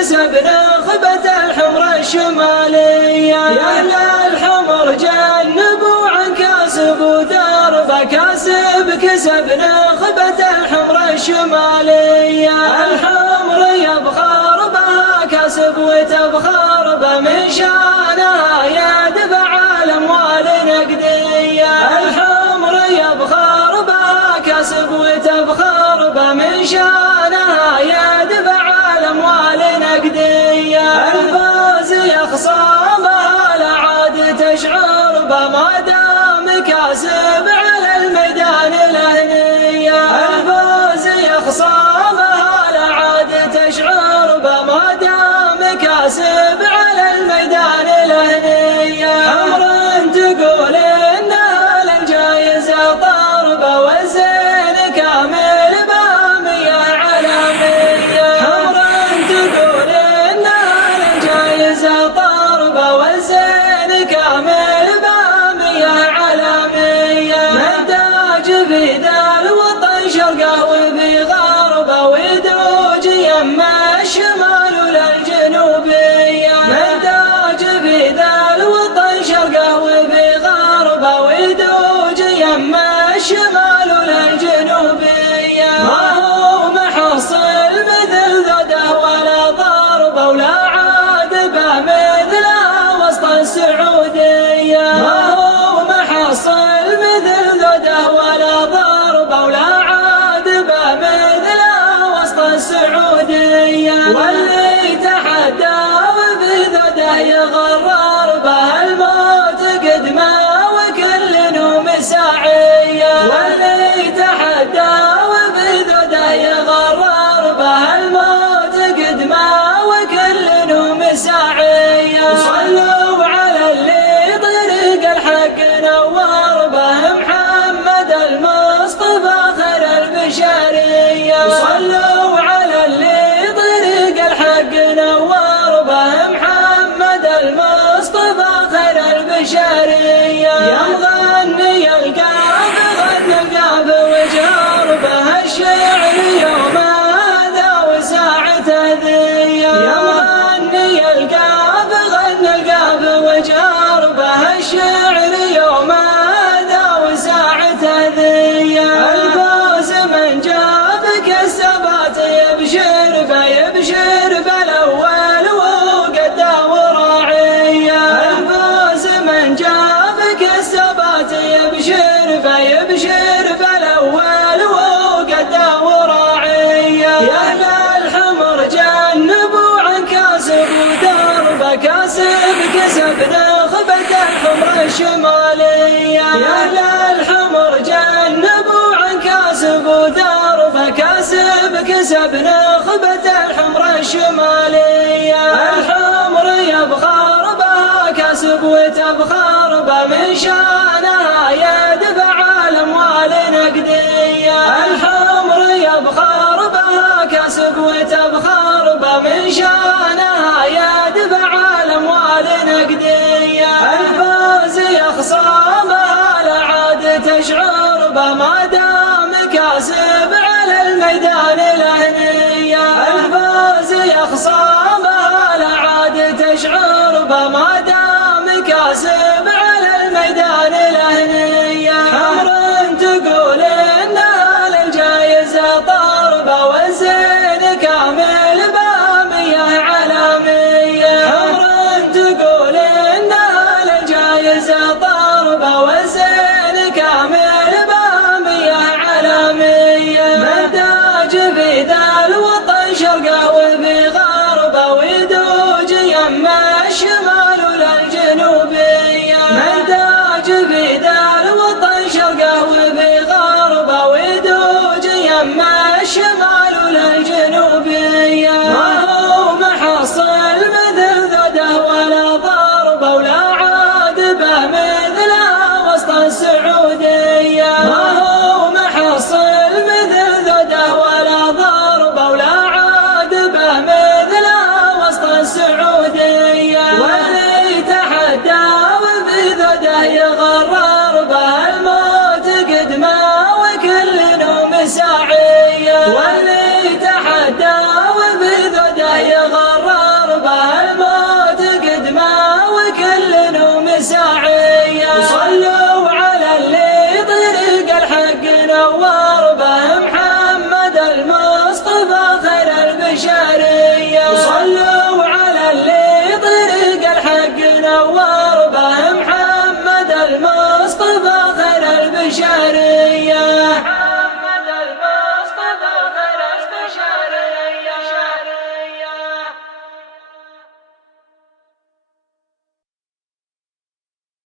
بكسب نخبة الحمر الشمالية. يا للحمر جنبوا عن كاسب ودرب كاسب كسب نخبة الحمر الشمالية. الحمر يبخر بها كاسب وتبخر بمن شانها يدفع الأموال نقدية. الحمر يبخر بها كاسب وتبخر بمن شانها يدفع الأموال نقدية. الفوز يخصمها لا عاد تشعر بما دام كاسب على الميدان الأهنية. الفوز يخصمها لا عاد تشعر بما دام كاسب على الميدان الأهنية. حمر تقول إنها للجايزة طربة والزين كامل بامية علامية. حمر تقول إنها للجايزة طربة والزين كامل بامية علامية. مداج في ذا الوطن شرقه وفي غربه ويدوج يمه الشمال للجنوبية. مداج في ذا الوطن شرقه وفي غربه ويدوج يمه الشمال للجنوبية. ما هو محصل مثل ذده ولا ضربه ولا عاد به مثلها وسط السعودية. ما هو محصل مثل ذده ولا ضربه ولا عاد به مثلها وسط السعودية. واللي تحدى وفي ذده يغرر به الموت قدمه وكل نوم ساعية. واللي تحدى وفي ذده يغرر به الموت قدمه وكل نوم ساعية. صلوا على اللي طريق الحق نور به محمد المصطفى خير البشرية. صلوا على اللي طريق الحق نور به محمد المصطفى خير البشرية. يا مغني القاف غنى القاف وجهر به الشعر يوم هذا وساعته ذي. يا مغني القاف غنى القاف وجهر به الشعر يوم هذا وساعته ذي. الفوز من جابك الثبات يبشر به يبشر بالاول وقده وراعيه. الفوز من جابك الثبات يبشر به يبشر بالاول وقده وراعيه. يا للحمر جنبوا عن كاسب ودرب كاسب كسب نخبة الحمر الشمالية. يا للحمر جنبوا عن كاسب ودرب كاسب كسب نخبة الحمر الشمالية. الحمر يبخر بها كاسب وتبخر بمن شانها يدفع الأموال نقدية. الحمر يبخر بها كاسب وتبخر بمن شانها يدفع الأموال نقدية. الفوز يخصمها لا عاد تشعر بما دام كاسب على الميدان الأهنية. الفوز يخصمها لا عاد تشعر بما دام كاسب على الميدان الأهنية. حمر تقول إنها للجايزة طربة والزين كامل بامية علامية. حمر تقول إنها للجايزة طربة والزين كامل بامية علامية. مداج في ذا الوطن شرقه وفي غربه ويدوج يمه الشمال للجنوبية. مداج في ذا الوطن شرقه وفي غربه ويدوج يمه الشمال للجنوبية. ما هو محصل مثل ذده ولا ضربه ولا عاد به مثلها وسط السعودية. ما هو محصل مثل ذده ولا ضربه ولا عاد به مثلها وسط السعودية. واللي تحدى وفي ذده يغرر به الموت قدمه وكل نوم ساعية. واللي تحدى وفي شاهد